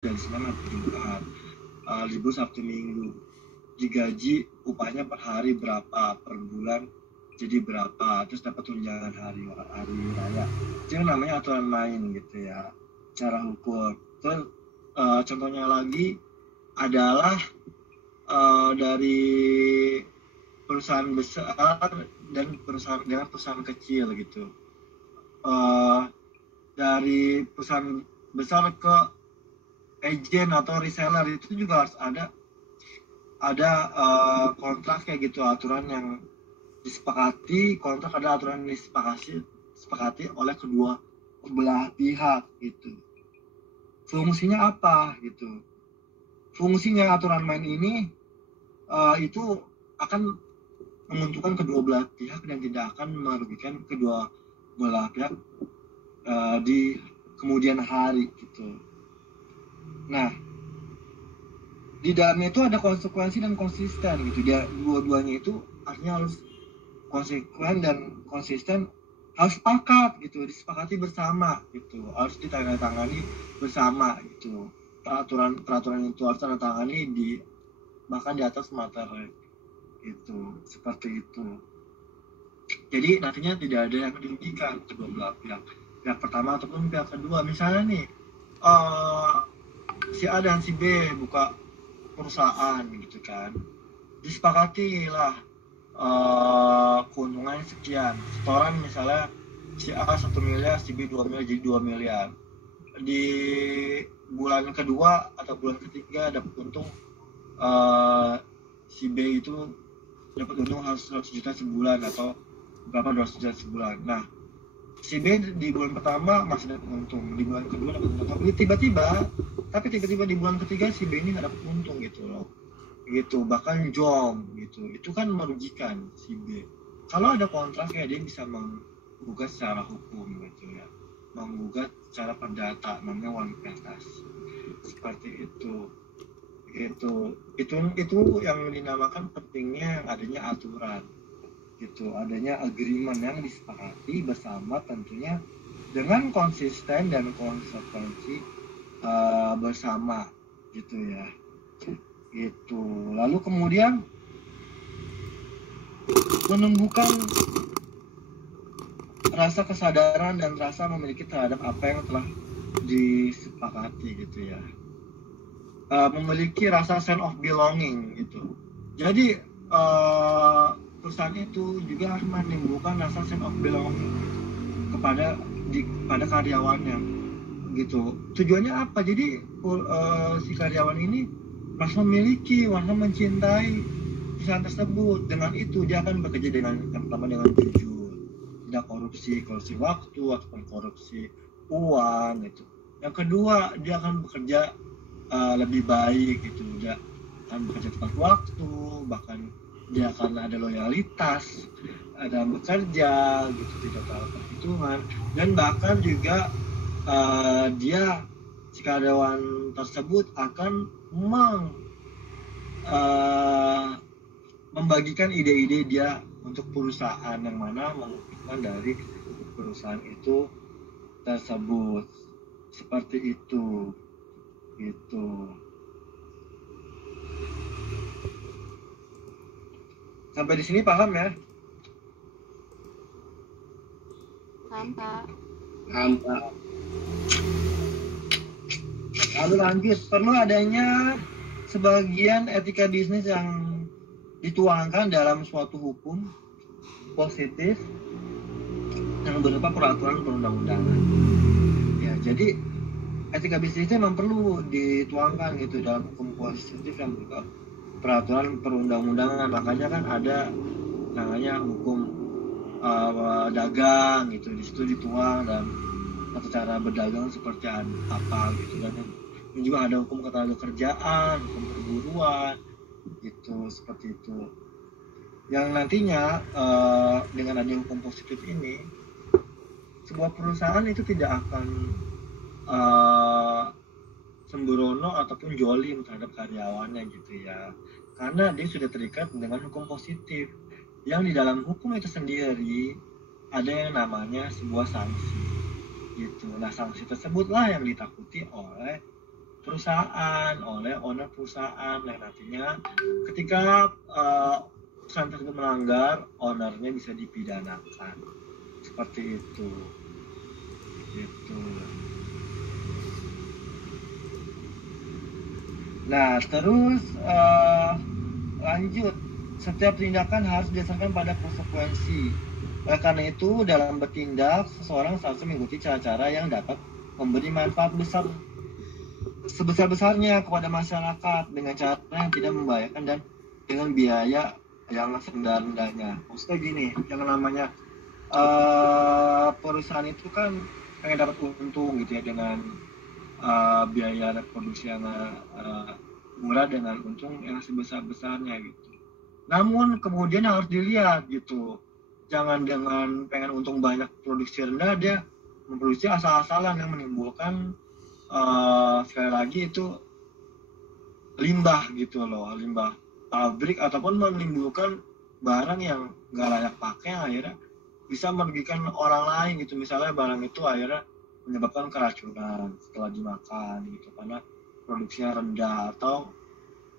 dari Senin sampai Jumat, libur Sabtu Minggu, digaji upahnya per hari berapa, per bulan jadi berapa, terus dapat tunjangan hari raya. Itu namanya aturan main gitu ya, cara hukum. Terus contohnya lagi adalah dari perusahaan besar dan perusahaan kecil gitu. Dari perusahaan besar ke agent atau reseller itu juga harus ada kontrak kayak gitu, aturan yang disepakati, kontrak ada aturan yang disepakati oleh kedua belah pihak gitu. Fungsinya apa gitu? Fungsinya aturan main ini itu akan menguntungkan kedua belah pihak dan tidak akan merugikan kedua belah pihak di kemudian hari gitu. Nah, di dalamnya itu ada konsekuensi dan konsisten gitu. Dia dua-duanya itu artinya harus konsekuen dan konsisten, harus sepakat gitu, disepakati bersama gitu, harus ditandatangani bersama gitu. Peraturan itu harus ditandatangani bahkan di atas materai itu, seperti itu. Jadi nantinya tidak ada yang dirugikan kedua belah pihak pertama ataupun pihak kedua. Misalnya nih si A dan si B buka perusahaan gitu kan, disepakati lah keuntungannya sekian, setoran misalnya si A 1 miliar, si B 2 miliar, jadi 2 miliar. Di bulan kedua atau bulan ketiga dapat untung si B itu dapat untung 100 juta sebulan atau berapa 200 juta sebulan. Nah, si B di bulan pertama masih dapat untung, di bulan kedua dapat untung, tapi tiba-tiba di bulan ketiga si B ini nggak dapat untung gitu loh, gitu, bahkan jong gitu. Itu kan merugikan si B. Kalau ada kontrak ya dia bisa menggugat secara hukum gitu ya, menggugat secara perdata, namanya one pentas, seperti itu. Itu yang dinamakan pentingnya adanya aturan gitu, adanya agreement yang disepakati bersama, tentunya dengan konsisten dan konsekuensi bersama gitu ya, gitu. Lalu kemudian menumbuhkan rasa kesadaran dan rasa memiliki terhadap apa yang telah disepakati gitu ya, memiliki rasa sense of belonging gitu. Jadi perusahaan itu juga harus menimbulkan rasa sense of belonging kepada karyawannya gitu. Tujuannya apa? Jadi si karyawan ini merasa memiliki, merasa mencintai perusahaan tersebut. Dengan itu dia akan bekerja dengan yang pertama dengan jujur, tidak korupsi waktu ataupun korupsi uang gitu. Yang kedua, dia akan bekerja lebih baik gitu, dia akan bekerja tepat waktu, bahkan dia akan ada loyalitas dalam bekerja gitu, tidak terlalu perhitungan, dan bahkan juga dia si karyawan tersebut akan membagikan ide-ide dia untuk perusahaan yang mana menguntungkan dari perusahaan itu tersebut, seperti itu gitu. Sampai di sini paham ya? Paham, Pak. Paham, Pak. Lalu lanjut, perlu adanya sebagian etika bisnis yang dituangkan dalam suatu hukum positif yang berupa peraturan perundang-undangan. Ya, jadi etika bisnis itu memang perlu dituangkan gitu dalam hukum positif yang berupa peraturan perundang-undangan. Makanya kan ada namanya hukum dagang gitu, di situ dituang dan atau cara berdagang seperti apa gitu. Dan juga ada hukum ketenagakerjaan, hukum perburuan gitu, seperti itu. Yang nantinya dengan adanya hukum positif ini, sebuah perusahaan itu tidak akan sembrono ataupun jolim terhadap karyawannya gitu ya, karena dia sudah terikat dengan hukum positif yang di dalam hukum itu sendiri ada yang namanya sebuah sanksi gitu. Nah, sanksi tersebutlah yang ditakuti oleh perusahaan, oleh owner perusahaan. Yang nantinya ketika perusahaan tersebut melanggar, ownernya bisa dipidanakan. Seperti itu. Gitu. Nah, terus lanjut. Setiap tindakan harus didasarkan pada konsekuensi. Oleh karena itu, dalam bertindak, seseorang seharusnya mengikuti cara-cara yang dapat memberi manfaat besar sebesar-besarnya kepada masyarakat dengan cara yang tidak membahayakan dan dengan biaya yang serendah-rendahnya. Maksudnya gini, yang namanya perusahaan itu kan pengen dapat untung gitu ya dengan biaya reproduksi yang murah dengan untung yang sebesar-besarnya gitu. Namun kemudian harus dilihat gitu, jangan dengan pengen untung banyak produksi rendah dia memproduksi asal-asalan yang menimbulkan sekali lagi itu limbah gitu loh, limbah pabrik ataupun menimbulkan barang yang nggak layak pakai yang akhirnya bisa merugikan orang lain gitu. Misalnya barang itu akhirnya menyebabkan keracunan setelah dimakan gitu karena produksinya rendah atau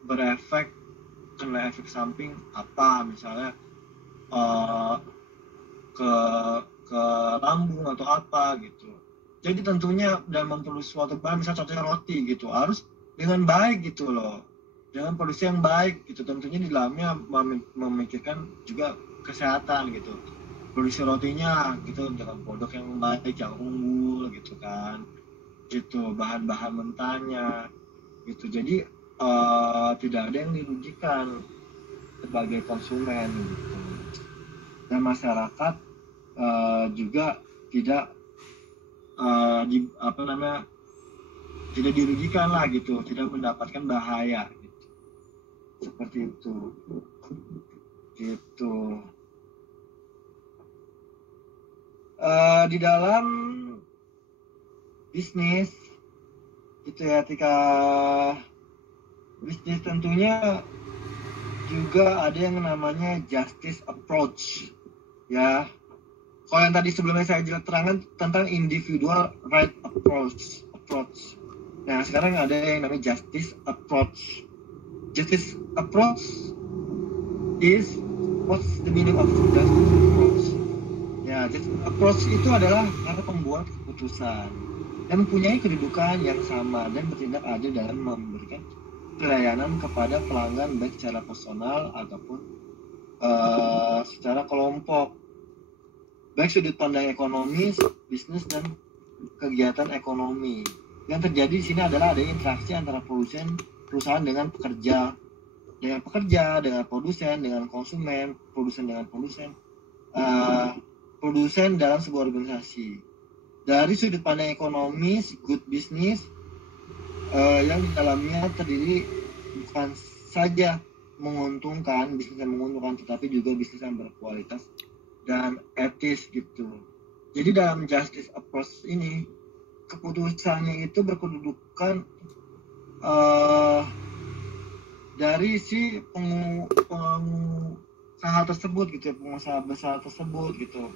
berefek kena efek samping apa misalnya ke ke lambung atau apa gitu. Jadi tentunya dalam memproduksi suatu bahan, misalnya contohnya roti gitu, harus dengan baik gitu loh, dengan produksi yang baik gitu. Tentunya di dalamnya memikirkan juga kesehatan gitu. Produksi rotinya gitu dengan produk yang baik, yang unggul gitu kan, gitu bahan-bahan mentahnya gitu. Jadi tidak ada yang dirugikan sebagai konsumen gitu. Dan masyarakat juga tidak tidak dirugikan lah gitu, tidak mendapatkan bahaya gitu. Seperti itu gitu. Di dalam bisnis gitu ya, ketika bisnis tentunya juga ada yang namanya justice approach ya. Kalau yang tadi sebelumnya saya terangkan tentang individual right approach. Nah, sekarang ada yang namanya justice approach. Justice approach is what's the meaning of justice approach? Ya, justice approach itu adalah cara pembuat keputusan yang mempunyai kedudukan yang sama dan bertindak adil dalam memberikan pelayanan kepada pelanggan baik secara personal ataupun secara kelompok. Baik sudut pandang ekonomis, bisnis dan kegiatan ekonomi. Yang terjadi di sini adalah ada interaksi antara perusahaan dengan pekerja, dengan produsen, dengan konsumen, produsen dengan produsen dalam sebuah organisasi. Dari sudut pandang ekonomis, good business yang di dalamnya terdiri bukan saja menguntungkan, bisnis yang menguntungkan, tetapi juga bisnis yang berkualitas dan etis gitu. Jadi dalam justice approach ini keputusannya itu berkedudukan dari si pengusaha tersebut gitu ya, pengusaha besar tersebut gitu,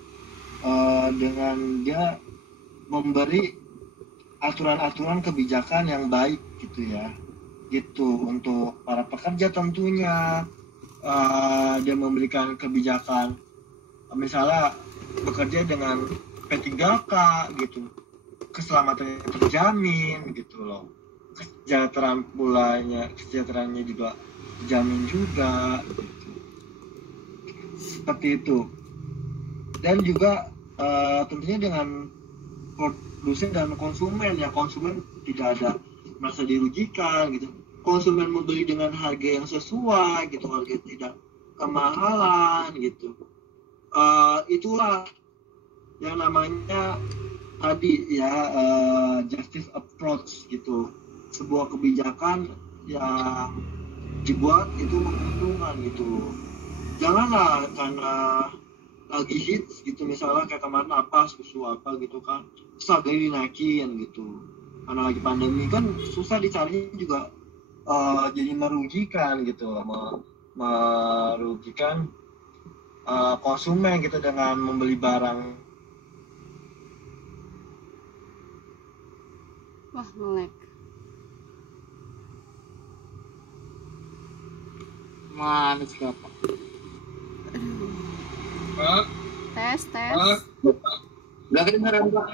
dengan dia memberi aturan-aturan kebijakan yang baik gitu ya, gitu untuk para pekerja tentunya. Dia memberikan kebijakan misalnya bekerja dengan P3K gitu, keselamatannya terjamin gitu loh, kesejahteraannya juga terjamin juga gitu. Seperti itu. Dan juga tentunya dengan produsen dan konsumen, ya konsumen tidak ada merasa dirugikan gitu, konsumen membeli dengan harga yang sesuai gitu, harga tidak kemahalan gitu. Itulah yang namanya tadi ya justice approach gitu, sebuah kebijakan yang dibuat itu menguntungkan gitu. Janganlah karena lagi hits gitu, misalnya kayak kemarin apa susu apa gitu kan, terus harganya dinaikin gitu karena lagi pandemi kan susah dicari juga, jadi merugikan gitu, merugikan konsumen gitu dengan membeli barang. Wah, nge-lag. Mana sih Bapak? Tes. Gak kedengeran Pak.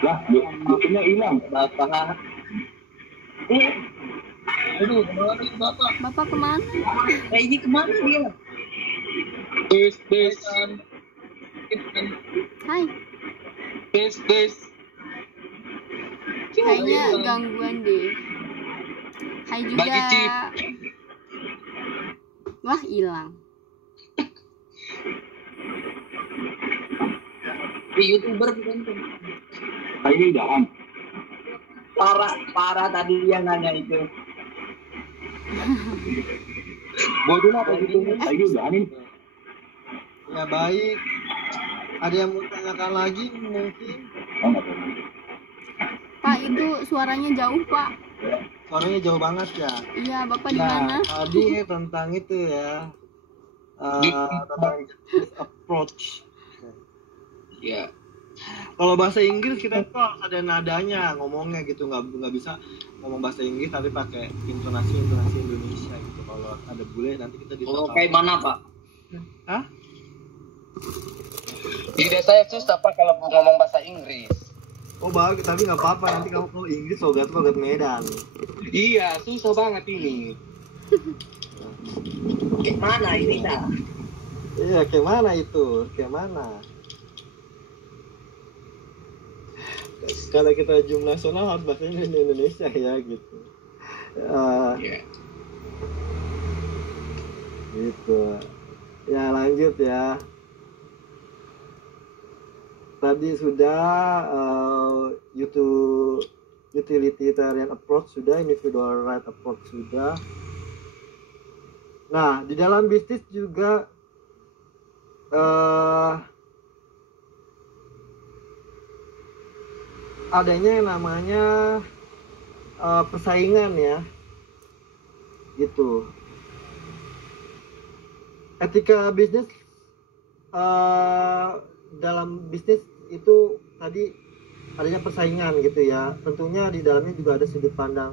Lah, bukunya hilang. Bapak. Aduh, kemana nih Bapak? Bapak kemana? Ini kemana dia? Tes. Hai. Tes. Kayaknya gangguan deh. Hai juga. Bagi Cip. Wah, hilang. Di YouTuber bukan? Kayaknya udahan. Parah tadi yang nanya itu. Bodoh apa gitu? Kayaknya udahan ini. Ya baik. Ada yang mau tanyakan lagi mungkin? Oh, nggak tahu. Nah, Pak, itu suaranya jauh, Pak. Suaranya jauh banget ya. Iya, Bapak di mana? Tadi tentang itu ya. Tentang business approach. Iya. Kalau bahasa Inggris kita tuh harus ada nadanya ngomongnya gitu, nggak bisa ngomong bahasa Inggris tapi pakai intonasi Indonesia gitu. Kalau ada bule nanti kita Kalau kayak mana Pak? Hah? Di desa itu susah Pak kalau ngomong bahasa Inggris. Oh bagus, tapi nggak apa-apa nanti kamu kalau Inggris logat Medan. Iya, susah banget ini. Kayak mana ini dah? Iya, kayak mana itu? Kayak mana? Kalau kita jumlah nasional harus bahasa Indonesia ya gitu. Gitu. Ya lanjut ya. Tadi sudah utilitarian approach sudah, individual right approach sudah. Nah, di dalam bisnis juga adanya yang namanya persaingan ya, gitu. Etika bisnis dalam bisnis itu tadi adanya persaingan gitu ya. Tentunya di dalamnya juga ada sudut pandang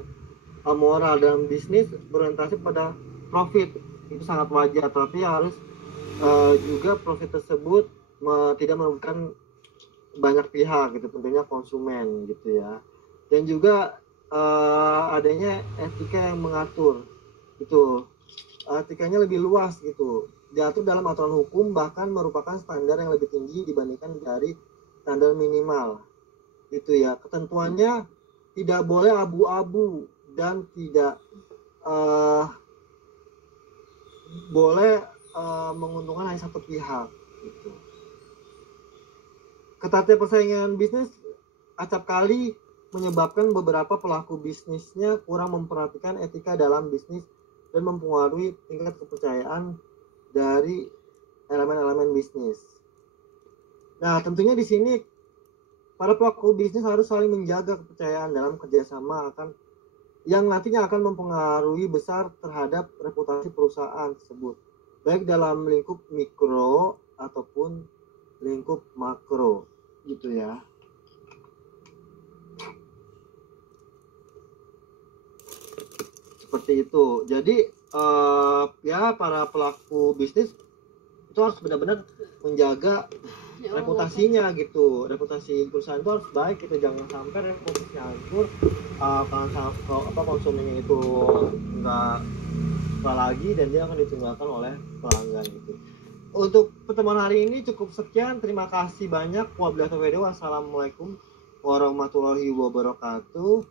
moral. Dalam bisnis berorientasi pada profit itu sangat wajar, tapi harus juga profit tersebut tidak merugikan banyak pihak gitu, tentunya konsumen gitu ya. Dan juga adanya etika yang mengatur itu, etikanya lebih luas gitu, diatur dalam aturan hukum, bahkan merupakan standar yang lebih tinggi dibandingkan dari standar minimal itu ya. Ketentuannya tidak boleh abu-abu dan tidak boleh menguntungkan hanya satu pihak gitu. Ketatnya persaingan bisnis acap kali menyebabkan beberapa pelaku bisnisnya kurang memperhatikan etika dalam bisnis dan mempengaruhi tingkat kepercayaan dari elemen-elemen bisnis. Nah, tentunya di sini para pelaku bisnis harus saling menjaga kepercayaan dalam kerjasama yang nantinya akan mempengaruhi besar terhadap reputasi perusahaan tersebut, baik dalam lingkup mikro ataupun lingkup makro gitu ya. Seperti itu. Jadi ya para pelaku bisnis itu harus benar-benar menjaga reputasinya gitu. Reputasi perusahaan itu harus baik gitu, jangan sampai reputasinya hancur kalau konsumennya itu nggak suka lagi dan dia akan ditinggalkan oleh pelanggan gitu. Untuk pertemuan hari ini cukup sekian. Terima kasih banyak. Wassalamualaikum warahmatullahi wabarakatuh.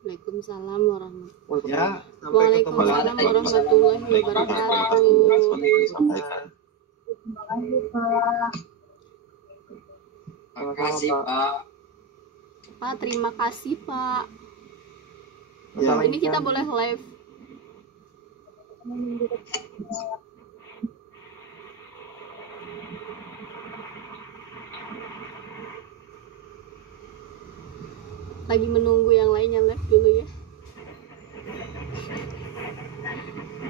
Waalaikumsalam warahmatullahi wabarakatuh. Ya, sampai ketemu lagi. Waalaikumsalam warahmatullahi wabarakatuh. Terima kasih Pak. Pak, terima kasih Pak. Ya. Ini kita boleh live. Lagi menunggu yang lainnya live dulu ya.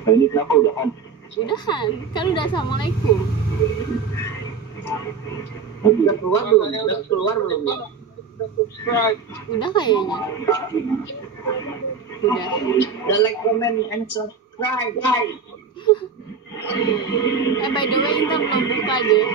Nah, ini kenapa udahan? Udahan, kan udah assalamualaikum. Udah keluar belum? Ya? Udah kayaknya. Udah. Udah like, comment, and subscribe. Right. By the way, Intan belum buka deh.